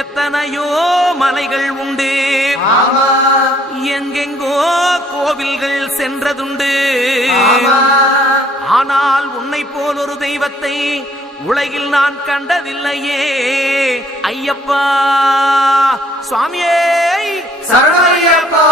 எத்தனையோ மலைகள் உண்டு, எங்கெங்கோ கோவில்கள் சென்றதுண்டு. ஆனால் உன்னை போல் ஒரு தெய்வத்தை உலகில் நான் கண்டதில்லையே ஐயப்பா. சுவாமியே சரணையப்பா.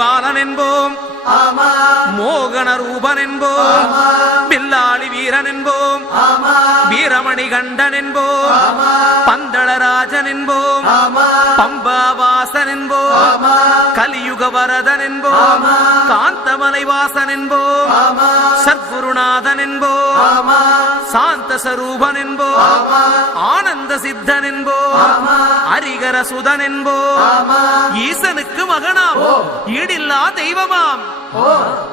பாலன் என்போம், மோகன ரூபன் என்போம், பில்லாளி வீரன் என்போம், வீரமணி கண்டன் என்போம், பந்தளராஜன் என்போம், பம்பாவாசன் என்போம், கலியுக வரதன் என்போம், காந்தமலை வாசன் என்போம், சத்குருநாதன் என்போம், சாந்த சரூபன் என்போம், ஆனந்த சித்தன் என்போம், ஹரிகர சுதன் என்போம், ஈசனுக்கு மகனாம், ஈடில்லா தெய்வமாம்,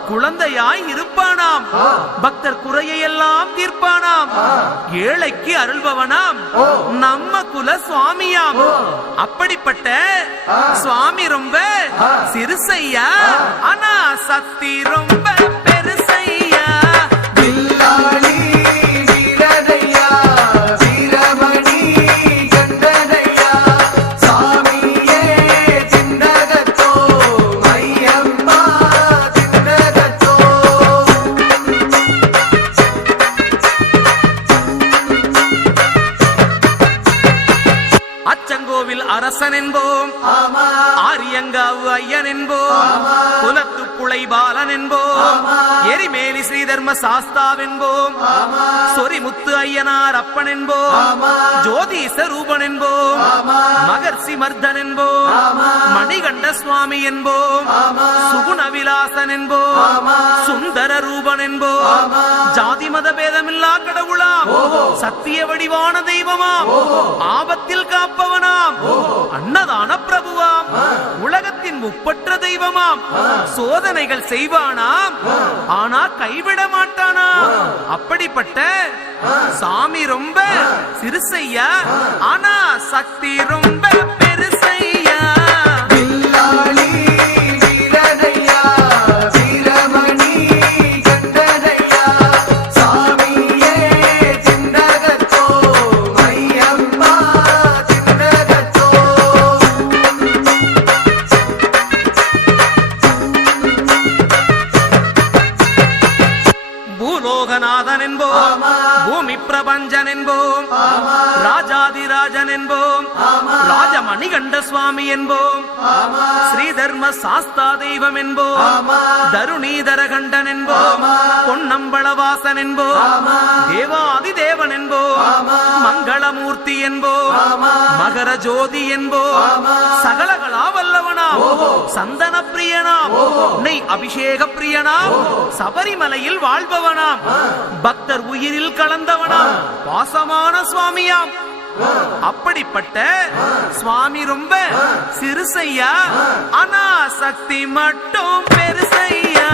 குழந்தையாய் இருப்பானாம், பக்தர் குறையெல்லாம் தீர்ப்பானாம், ஏழைக்கு அருள்பவனாம், நம்ம குல சுவாமியாம். அப்படிப்பட்ட சுவாமி ரொம்ப சிறுசையா, ஆனா சக்தி ரொம்ப பெருசையா. அச்சங்கோவில் அரசன் என்போம், ஆரியங்காவு ஐயன் என்போம், குலத்துப்புளை பாலன் என்போம், எரிமேலி ஸ்ரீதர்ம சாஸ்தாவென்போம், சொரிமுத்து ஐயனார் அப்பன் என்போம், ஜோதிச ரூபன் என்போம், மகர்ஷி மர்தன் என்போம், மணிகண்ட சுவாமி என்போம், சுகுணவிலாசன் என்போம், சுந்தர ரூபன் என்போம், ஜாதி மத பேதமில்லா கடவுளாம், சத்திய வடிவான தெய்வமாம், ஆபத்தில் காப்பவனாம், அன்னதான பிரபுவாம், உலகத்தின் முப்பற்ற தெய்வமாம், சோதனைகள் செய்வானாம், ஆனா கைவிட மாட்டானாம். அப்படிப்பட்ட சாமி ரொம்ப சிறுசையா, ஆனா சக்தி ரொம்ப பெருசையா. பூலோகநாதன் என்போம், பூமி பிரபஞ்சன் என்போம், ராஜாதிராஜன் என்போம், ராஜமணிகண்ட சுவாமி என்போம், ஸ்ரீதர்ம சாஸ்தா தெய்வம் என்போம், தருணீதர கண்டன் என்போம், பொன்னம்பளவாசன் என்போம், தேவாதி தேவன் என்போம், மங்களமூர்த்தி என்போம், மகர ஜோதி என்போம், சகலகலா வல்லவனாம், சந்தன பிரியனாம், நெய் அபிஷேக பிரியனாம், சபரிமலையில் வாழ்பவனாம், பக்தர் உயிரில் கலந்தவனாம், பாசமான சுவாமியாம். அப்படிப்பட்ட சுவாமி ரொம்ப சிறுசையா, ஆனா சக்தி மட்டும் பெருசையா.